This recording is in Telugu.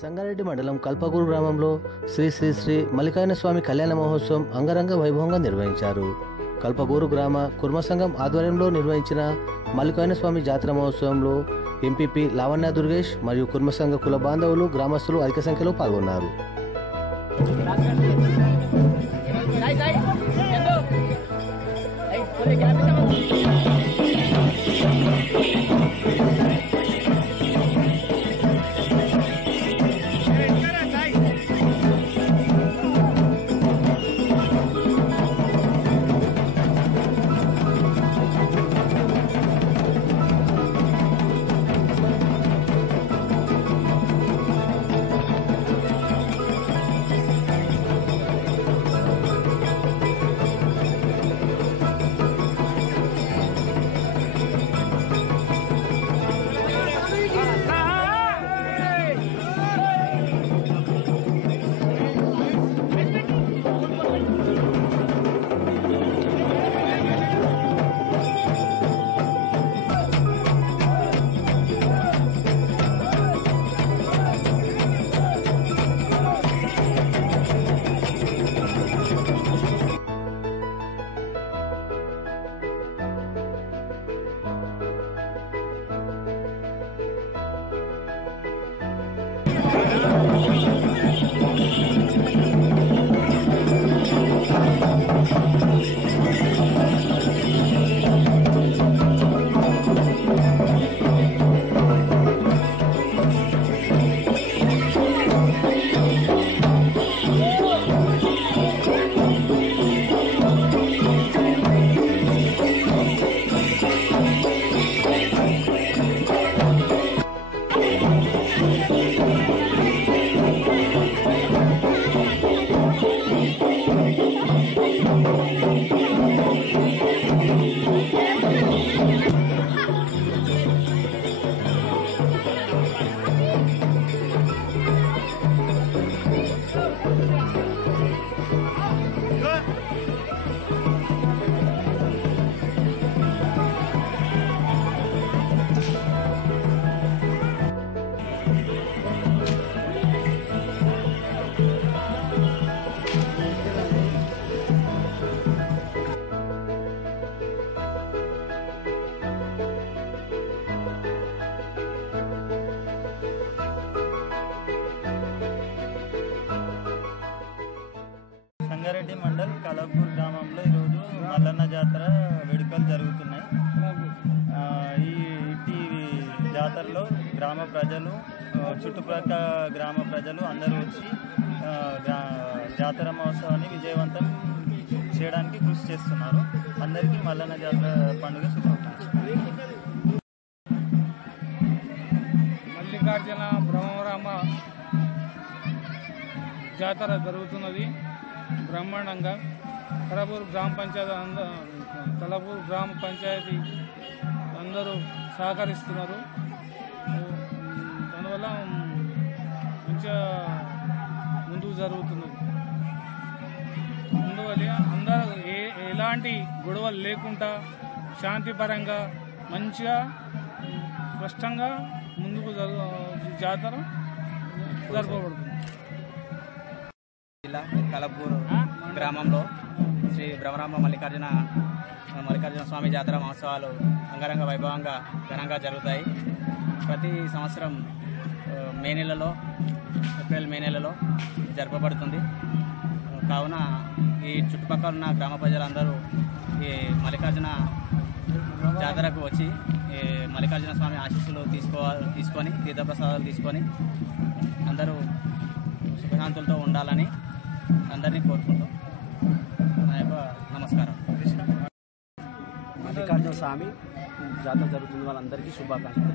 సంగారెడ్డి మండలం కల్పకూరు గ్రామంలో శ్రీ శ్రీ శ్రీ మల్లికార్జున స్వామి కళ్యాణ మహోత్సవం అంగరంగ వైభవంగా నిర్వహించారు. కల్పకూరు గ్రామ కుర్మ సంఘం ఆధ్వర్యంలో నిర్వహించిన మల్లికార్జున స్వామి జాతర మహోత్సవంలో ఎంపీపీ లావణ్య దుర్గేష్ మరియు కుర్మ సంఘ కుల బాంధవులు గ్రామస్తులు అధిక సంఖ్యలో పాల్గొన్నారు. సంగారెడ్డి మండల్ కలపూర్ గ్రామంలో ఈరోజు మల్లన్న జాతర వేడుకలు జరుగుతున్నాయి. ఈ జాతరలో గ్రామ ప్రజలు, చుట్టుప్రక్కల గ్రామ ప్రజలు అందరూ వచ్చి జాతర మహోత్సవాన్ని విజయవంతం చేయడానికి కృషి చేస్తున్నారు. అందరికీ మల్లన్న జాతర పండుగ శుభాకాంక్షలు. మల్లికార్జున బ్రహ్మరామ జాతర జరుగుతున్నది బ్రహ్మాండంగా. కలపూరు గ్రామ పంచాయతీ అందరూ సహకరిస్తున్నారు. దానివల్ల మంచిగా ముందుకు జరుగుతున్నది. అందువల్ల అందరూ ఎలాంటి గొడవలు లేకుండా శాంతిపరంగా మంచిగా స్పష్టంగా ముందుకు జాతర జరపబడుతుంది. జిల్లా కలపూర్ గ్రామంలో శ్రీ బ్రహ్మరామ మల్లికార్జున స్వామి జాతర మహోత్సవాలు అంగరంగ వైభవంగా ఘనంగా జరుగుతాయి. ప్రతి సంవత్సరం ఏప్రిల్ మే నెలలో జరపబడుతుంది. కావున ఈ చుట్టుపక్కల ఉన్న గ్రామ ప్రజలందరూ ఈ మల్లికార్జున జాతరకు వచ్చి మల్లికార్జున స్వామి ఆశీస్సులు తీసుకొని తీర్థప్రసాదాలు తీసుకొని అందరూ సుఖశాంతులతో ఉండాలని అందరినీ కోరుకుంటూ నా యొక్క నమస్కారం. మల్లికార్జున స్వామి జాతర జరుగుతుంది. వాళ్ళందరికీ శుభాకాంక్షలు.